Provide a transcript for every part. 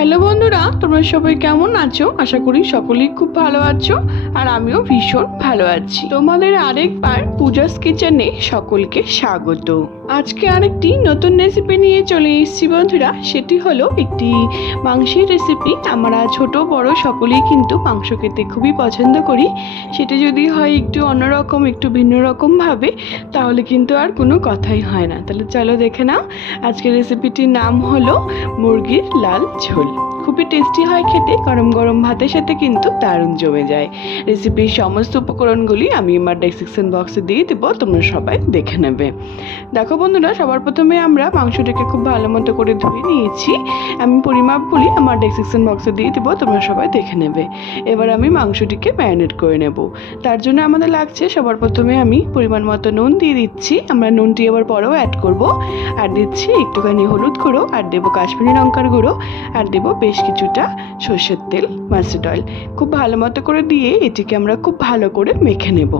Hello বন্ধুরা, তোমরা সবাই কেমন আছো? আশা করি সকলেই খুব ভালো আছো আর আমিও ভীষণ ভালো আছি। তোমাদের আরেকবার পূজাস কিচেনে সকলকে স্বাগত। আজকে আরেকটি নতুন রেসিপি নিয়ে চলে এসেছি বন্ধুরা। সেটি হলো একটি মাংসের রেসিপি আমরা ছোট, বড় সকলেই কিন্তু মাংস খেতে খুবই পছন্দ করি। সেটা যদি হয় একটু অন্যরকম, একটু ভিন্ন রকমভাবে তাহলে কিন্তু আর কোনো কথাই হয় না। তাহলে চলো দেখে নাও, আজকের রেসিপিটির নাম হলো মুরগির লাল ঝোল। খুবই টেস্টি হয় খেতে, গরম গরম ভাতের সাথে কিন্তু দারুণ জমে যায়। রেসিপির সমস্ত উপকরণগুলি আমি আমার ডেসক্রিপশন বক্সে দিয়ে দেবো, তোমরা সবাই দেখে নেবে। দেখো বন্ধুরা, সবার প্রথমে আমরা মাংসটাকে খুব ভালো মতো করে ধুয়ে নিয়েছি। আমি পরিমাপগুলি আমার ডেসক্রিপশন বক্সে দিয়ে দেবো, তোমরা সবাই দেখে নেবে। এবার আমি মাংসটিকে ম্যারিনেট করে নেব। তার জন্য আমাদের লাগছে, সবার প্রথমে আমি পরিমাণ মতো নুন দিয়ে দিচ্ছি। আমরা নুনটি এবার পরেও অ্যাড করব। আর দিচ্ছি একটুখানি হলুদ গুঁড়ো, আর দেবো কাশ্মীরি লঙ্কার গুঁড়ো, আর দেবো বেশ কিছুটা সর্ষের তেল মাস্টার্ড অয়েল খুব ভালো মতো করে দিয়ে এটিকে আমরা খুব ভালো করে মেখে নেব।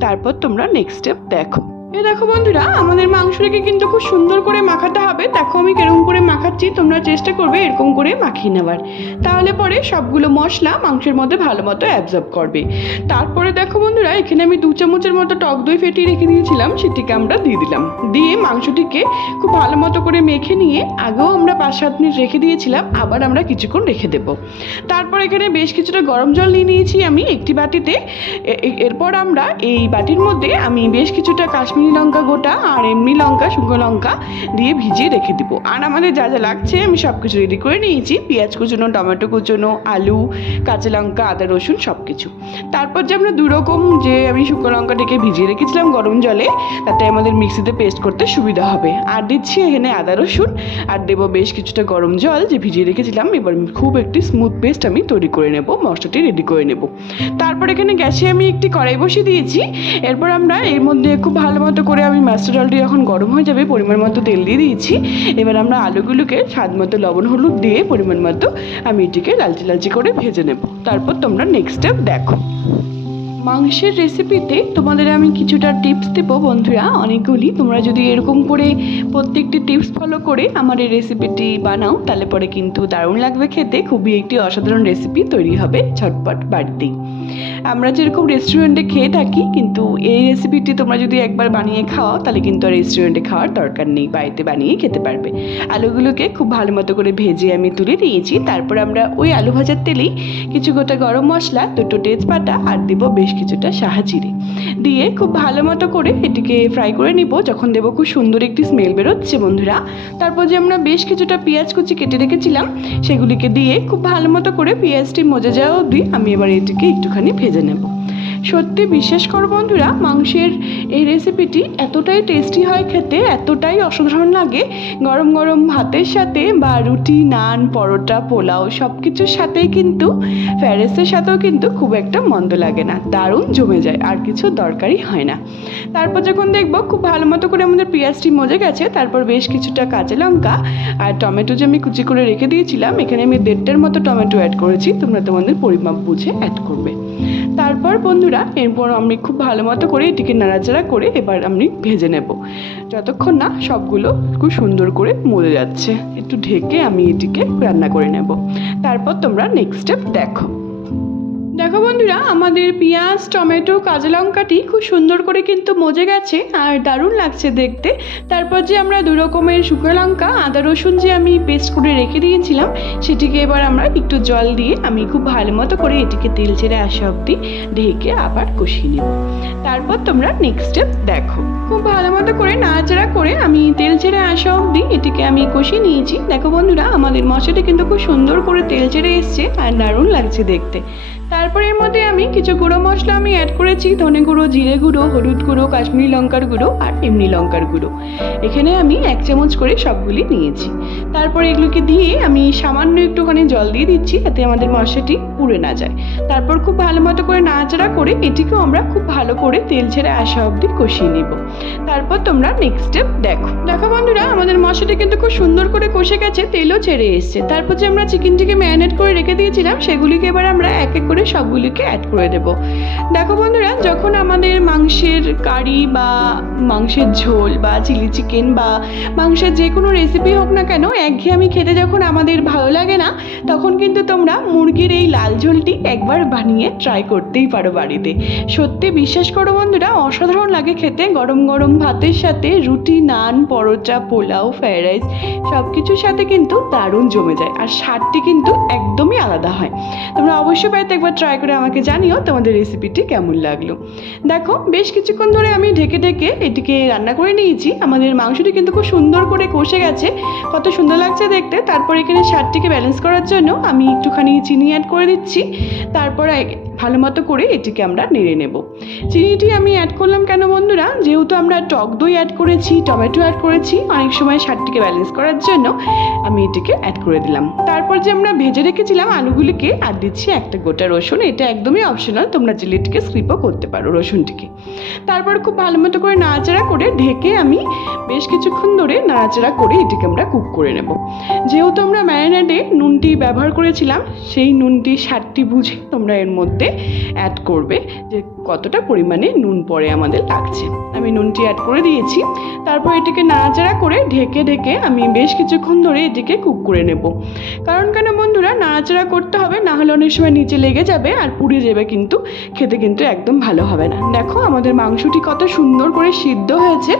তারপর তোমরা নেক্সট স্টেপ দেখো। এই দেখো বন্ধুরা, আমাদের মাংসটাকে কিন্তু খুব সুন্দর করে মাখাতে হবে। দেখো আমি কেরকম করে মাখাচ্ছি, তোমরা চেষ্টা করবে এরকম করে মাখিয়ে নেওয়ার। তাহলে পরে সবগুলো মশলা মাংসের মধ্যে ভালো মতো অ্যাবজর্ব করবে। তারপরে দেখো বন্ধুরা, এখানে আমি দু চামচের মতো টক দই ফেটিয়ে রেখে দিয়েছিলাম, সেটিকে আমরা দিয়ে দিলাম। দিয়ে মাংসটিকে খুব ভালো মতো করে মেখে নিয়ে আগেও আমরা পাঁচ সাত মিনিট রেখে দিয়েছিলাম, আবার আমরা কিছুক্ষণ রেখে দেবো। তারপর এখানে বেশ কিছুটা গরম জল নিয়ে নিয়েছি আমি একটি বাটিতে। এ- এ- এরপর আমরা এই বাটির মধ্যে আমি বেশ কিছুটা কাশ্মীরি লঙ্কা গোটা আর এমনি লঙ্কা, শুকনো লঙ্কা দিয়ে ভিজিয়ে রেখে দিব। আর আমাদের যা যা লাগছে আমি সব কিছু রেডি করে নিয়েছি। পেঁয়াজ কুচোনো, টমেটো কুচোনো, আলু, কাঁচা লঙ্কা, আদা, রসুন সব কিছু তারপর যে আমরা দুরকম যে আমি শুকনো লঙ্কাটাকে ভিজিয়ে রেখেছিলাম গরম জলে, তাতে আমাদের মিক্সিতে পেস্ট করতে সুবিধা হবে। আর দিচ্ছি এখানে আদা, রসুন আর দেবো বেশ কিছুটা গরম জল যে ভিজিয়ে রেখেছিলাম। এবার খুব একটি স্মুথ পেস্ট আমি তৈরি করে নেব, মশলাটি রেডি করে নেব। তারপর এখানে গ্যাসে আমি একটি কড়াই বসিয়ে দিয়েছি। এরপর আমরা এর মধ্যে খুব ভালো মতো করে আমি মাস্টার ডালটি যখন গরম হয়ে যাবে, পরিমাণ মতো তেল দিয়ে দিয়েছি। এবার আমরা আলুগুলোকে স্বাদ মতো লবণ হলুদ দিয়ে পরিমাণ মতো আমি এটিকে লালচে লালচে করে ভেজে নেব। তারপর তোমরা নেক্সট স্টেপ দেখো। মাংসের রেসিপিতে তোমাদের আমি কিছুটা টিপস দেবো বন্ধুরা, অনেকগুলি। তোমরা যদি এরকম করে প্রত্যেকটি টিপস ফলো করে আমার এই রেসিপিটি বানাও, তাহলে পরে কিন্তু দারুণ লাগবে খেতে। খুবই একটি অসাধারণ রেসিপি তৈরি হবে ঝটপট বাড়তি আমরা যেরকম রেস্টুরেন্টে খেয়ে থাকি, কিন্তু এই রেসিপিটি তোমরা যদি একবার বানিয়ে খাওয়াও তাহলে কিন্তু আর রেস্টুরেন্টে খাওয়ার দরকার নেই, বাড়িতে বানিয়ে খেতে পারবে। আলুগুলোকে খুব ভালো মতো করে ভেজে আমি তুলে নিয়েছি। তারপর আমরা ওই আলু ভাজার তেলেই কিছু গোটা গরম মশলা, দুটো তেজপাতা, আর দেবো বেশ কিছুটা সাহাজিরে দিয়ে খুব ভালো মতো করে এটিকে ফ্রাই করে নিব, যখন দেবো খুব সুন্দর একটি স্মেল বেরোচ্ছে বন্ধুরা। তারপর যে আমরা বেশ কিছুটা পেঁয়াজ কুচি কেটে রেখেছিলাম, সেগুলিকে দিয়ে খুব ভালো মতো করে পেঁয়াজটি মজে যাওয়া অবধি আমি এবার এটিকে একটুখানি ভেজে নেব। সত্যি বিশ্বাস করো বন্ধুরা, মাংসের এই রেসিপিটি এতটাই টেস্টি হয় খেতে, এতটাই অসাধারণ লাগে। গরম গরম ভাতের সাথে বা রুটি, নান, পরোটা, পোলাও সব কিছুর সাথেই কিন্তু ফ্যারেসের সাথেও কিন্তু খুব একটা মন্দ লাগে না, দারুণ জমে যায়, আর কিছু দরকারই হয় না। তারপর যখন দেখব, খুব ভালো মতো করে আমাদের পেঁয়াজটি মজে গেছে, তারপর বেশ কিছুটা কাঁচা লঙ্কা আর টমেটো যে আমি কুচি করে রেখে দিয়েছিলাম, এখানে আমি দেড়টার মতো টমেটো অ্যাড করেছি, তোমরা তোমাদের পরিমাপ বুঝে অ্যাড করবে। তারপর বন্ধুরা, এরপর আমি খুব ভালো মতো করে এটিকে নাড়াচাড়া করে এবার আমি ভেজে নেব। যতক্ষণ না সবগুলো খুব সুন্দর করে মরে যাচ্ছে, একটু ঢেকে আমি এটিকে রান্না করে নেব। তারপর তোমরা নেক্সট স্টেপ দেখো। দেখো বন্ধুরা, আমাদের পেঁয়াজ, টমেটো, কাঁচা লঙ্কাটি খুব সুন্দর করে কিন্তু মজে গেছে আর দারুণ লাগছে দেখতে। তারপর যে আমরা দু রকমের শুকনো লঙ্কা, আদা, রসুন যে আমি পেস্ট করে রেখে দিয়েছিলাম, সেটিকে এবার আমরা একটু জল দিয়ে আমি খুব ভালো মতো করে এটিকে তেল ছেড়ে আসা অবধি ঢেকে আবার কষিয়ে নেব। তারপর তোমরা নেক্সট স্টেপ দেখো। খুব ভালো মতো করে নাড়াচাড়া করে আমি তেল ছেড়ে আসা অবধি এটিকে আমি কষিয়ে নিয়েছি। দেখো বন্ধুরা, আমাদের মশলাটি কিন্তু খুব সুন্দর করে তেল ছেড়ে এসছে আর দারুণ লাগছে দেখতে। তারপর এর মধ্যে আমি কিছু গুঁড়ো মশলা আমি অ্যাড করেছি, ধনে গুঁড়ো, জিরে গুঁড়ো, হলুদ গুঁড়ো, কাশ্মীরি লঙ্কার গুঁড়ো আর এমনি লঙ্কার গুঁড়ো। এখানে আমি এক চামচ করে সবগুলি নিয়েছি। তারপর এগুলোকে দিয়ে আমি সামান্য একটুখানি জল দিয়ে দিচ্ছি যাতে আমাদের মশলাটি পুড়ে না যায়। তারপর খুব ভালো মতো করে নাড়াচাড়া করে এটিকেও আমরা খুব ভালো করে তেল ছেড়ে আসা অবধি কষিয়ে নিব। তারপর তোমরা নেক্সট স্টেপ দেখো। দেখো বন্ধুরা, আমাদের মশলাটি কিন্তু খুব সুন্দর করে কষে গেছে, তেলও ছেড়ে এসছে। তারপর যে আমরা চিকেনটিকে ম্যারিনেট করে রেখে দিয়েছিলাম, সেগুলিকে এবার আমরা এক এক করে সবগুলিকে অ্যাড করে দেব। দেখো বন্ধুরা, যখন আমাদের মাংসের কারি বা মাংসের ঝোল বা চিলি চিকেন বা মাংসের যে কোনো রেসিপি হোক না কেন একঘেয়েমি খেতে যখন আমাদের ভালো লাগে না, তখন কিন্তু তোমরা মুরগির এই লাল ঝোলটি একবার বানিয়ে ট্রাই করতেই পারো বাড়িতে। সত্যি বিশ্বাস করো বন্ধুরা, অসাধারণ লাগে খেতে। গরম গরম ভাতের সাথে রুটি, নান, পরোটা, পোলাও ফ্রাইড রাইস সব কিছুর সাথে কিন্তু দারুণ জমে যায় আর স্বাদটি কিন্তু একদমই আলাদা হয়। তোমরা অবশ্যই বাড়িতে একবার ট্রাই করে আমাকে জানিও তোমাদের রেসিপিটি কেমন লাগল। দেখো, বেশ কিছুক্ষণ ধরে আমি ঢেকে ঢেকে এটিকে রান্না করে নিয়েছি। আমাদের মাংসটি কিন্তু খুব সুন্দর করে কষে গেছে। কত সুন্দর লাগছে দেখতে। তারপর এখানে স্বাদটিকে ব্যালেন্স করার জন্য আমি একটুখানি চিনি অ্যাড করে দিচ্ছি। তারপর ভালো মতো করে এটিকে আমরা নেড়ে নেব। চিনিটি আমি অ্যাড করলাম কেন বন্ধুরা? যেহেতু আমরা টক দই অ্যাড করেছি, টমেটো অ্যাড করেছি, অনেক সময় স্বাদটিকে ব্যালেন্স করার জন্য আমি এটিকে অ্যাড করে দিলাম। তারপর যে আমরা ভেজে রেখেছিলাম আলুগুলিকে, আর দিচ্ছি একটা গোটা রসুন। এটা একদমই অপশনাল তোমরা জিলিটিকে স্কিপও করতে পারো রসুনটিকে। তারপর খুব ভালো মতো করে নাড়াচাড়া করে ঢেকে আমি বেশ কিছুক্ষণ ধরে নাড়াচাড়া করে এটিকে আমরা কুক করে নেব। যেহেতু আমরা ম্যারিনেডে নুনটি ব্যবহার করেছিলাম, সেই নুনটি স্বাদটি বুঝে তোমরা এর মধ্যে অ্যাড করবে যে কতটা পরিমাণে নুন পরে আমাদের লাগছে। আমি নুনটি অ্যাড করে দিয়েছি। তারপর এটিকে নাড়াচাড়া করে ঢেকে ঢেকে আমি বেশ কিছুক্ষণ ধরে এটিকে কুক করে নেব। কারণ কেন বন্ধুরা, নাড়াচাড়া করতে হবে, না হলে অনেক সময় নিচে লেগে যাবে আর পুড়ে যাবে কিন্তু, খেতে কিন্তু একদম ভালো হবে না। দেখো আমাদের মাংসটি কত সুন্দর করে সিদ্ধ হয়েছে,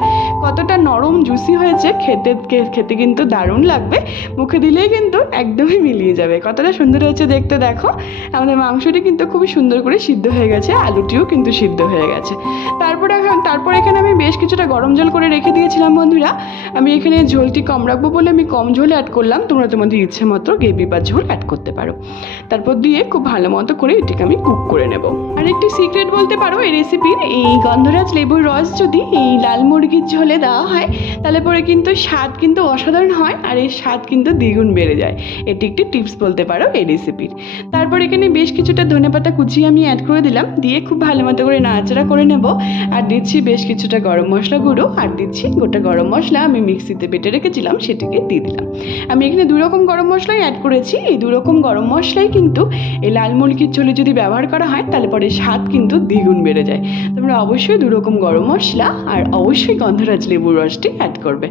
কতটা নরম জুসি হয়েছে, খেতে খেতে কিন্তু দারুণ লাগবে। মুখে দিলেই কিন্তু একদমই মিলিয়ে যাবে। কতটা সুন্দর হয়েছে দেখতে দেখো। আমাদের মাংসটি কিন্তু খুবই সুন্দর করে সিদ্ধ হয়ে গেছে আলুটিও কিন্তু সিদ্ধ হয়ে গেছে। তারপর এখন তারপর এখানে বেশ কিছুটা গরম জল করে রেখে দিয়েছিলাম, বন্ধুরা। আমি এখানে ঝোলটি কম রাখব বলে আমি কম ঝোল অ্যাড করলাম। তোমরা তোমাদের ইচ্ছে মতো গ্রেভি বা ঝোল অ্যাড করতে পারো। তারপর দিয়ে খুব ভালো মতো করে এটিকে আমি কুক করে নেব। আর একটি সিক্রেট বলতে পারো, এই রেসিপির এই গন্ধরাজ লেবুর রস যদি এই লাল মুরগির ঝোলে দেওয়া হয়, তাহলে পরে কিন্তু স্বাদ কিন্তু অসাধারণ হয় আর এর স্বাদ কিন্তু দ্বিগুণ বেড়ে যায়। এটি একটি টিপস বলতে পারো এই রেসিপির তারপর এখানে বেশ কিছুটা ধনেপাতা কুচিয়ে আমি অ্যাড করে দিলাম। দিয়ে খুব ভালো মতো করে নাড়াচাড়া করে নেব। আর দিচ্ছি বেশ কিছুটা গরম মশলা গুঁড়ো আর দিচ্ছি গোটা গরম মশলা আমি মিক্সিতে বেটে রেখেছিলাম, সেটিকে দিয়ে দিলাম। আমি এখানে দু রকম গরম মশলাই অ্যাড করেছি। এই দু রকম গরম মশলাই কিন্তু এই লাল মুরগির ঝোলে যদি ব্যবহার করা হয়, তাহলে পরে স্বাদ কিন্তু দ্বিগুণ বেড়ে যায়। তোমরা অবশ্যই দু রকম গরম মশলা আর অবশ্যই গন্ধরাজ লেবুর রসটি অ্যাড করবে।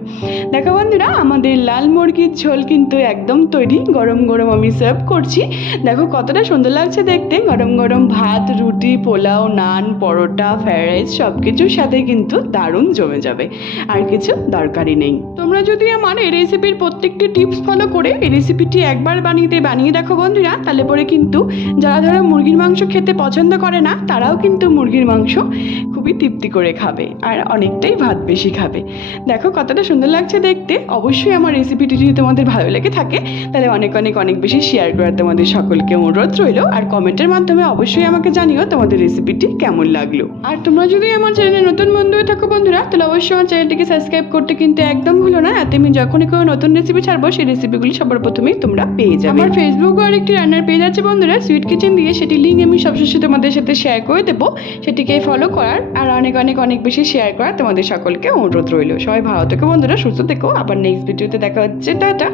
দেখো বন্ধুরা, আমাদের লাল মুরগির ঝোল কিন্তু একদম তৈরি। গরম গরম আমি সার্ভ করছি। দেখো কতটা সুন্দর লাগছে দেখতে। গরম গরম ভাত, রুটি, পোলাও, নান, পরোটা, ফ্রাইড রাইস সব কিছুর সাথে কিন্তু দারুণ জমে যাবে। আর কিছু দরকারই নেই। তোমরা যদি আমার এই রেসিপির প্রত্যেকটি টিপস ফলো করে, এই রেসিপিটি একবার বানিয়ে বানিয়ে দেখো বন্ধুরা, তাহলে পরে কিন্তু যারা ধরো মুরগির মাংস খেতে পছন্দ করে না, তারাও কিন্তু মুরগির মাংস খুবই তৃপ্তি করে খাবে আর অনেকটাই ভাত বেশি খাবে। দেখো কতটা সুন্দর লাগছে দেখতে। অবশ্যই আমার রেসিপিটি যদি তোমাদের ভালো লেগে থাকে, তাহলে অনেক অনেক অনেক বেশি শেয়ার করার তোমাদের সকলকে অনুরোধ রইল। আর কমেন্টের মাধ্যমে অবশ্যই আমাকে জানিও তোমাদের রেসিপিটি কেমন লাগল। আর তোমরা যদি আমার চ্যানেলে নতুন বন্ধু হয়ে থাকো বন্ধুরা, তাহলে অবশ্যই আমার চ্যানেলটিকে সাবস্ক্রাইব করতে কিন্তু একদম ভুলো না। এতে আমি যখনই কোনো নতুন রেসিপি ছাড়বো, সেই রেসিপিগুলি সবার প্রথমেই তোমরা পেয়ে যাবে। আমার ফেসবুক আর একটি রান্নার পেজ আছে বন্ধুরা সুইট কিচেন দিয়ে। সেটি লিঙ্ক আমি সবশেষে তোমাদের সাথে শেয়ার করে দেবো। সেটিকে ফলো করার আর অনেক অনেক অনেক বেশি শেয়ার করা তোমাদের সকলকে অনুরোধ রইল। সবাই ভালো থেকো বন্ধুরা, সুস্থ থেকো। আবার নেক্সট ভিডিওতে দেখা হচ্ছে। টাটা!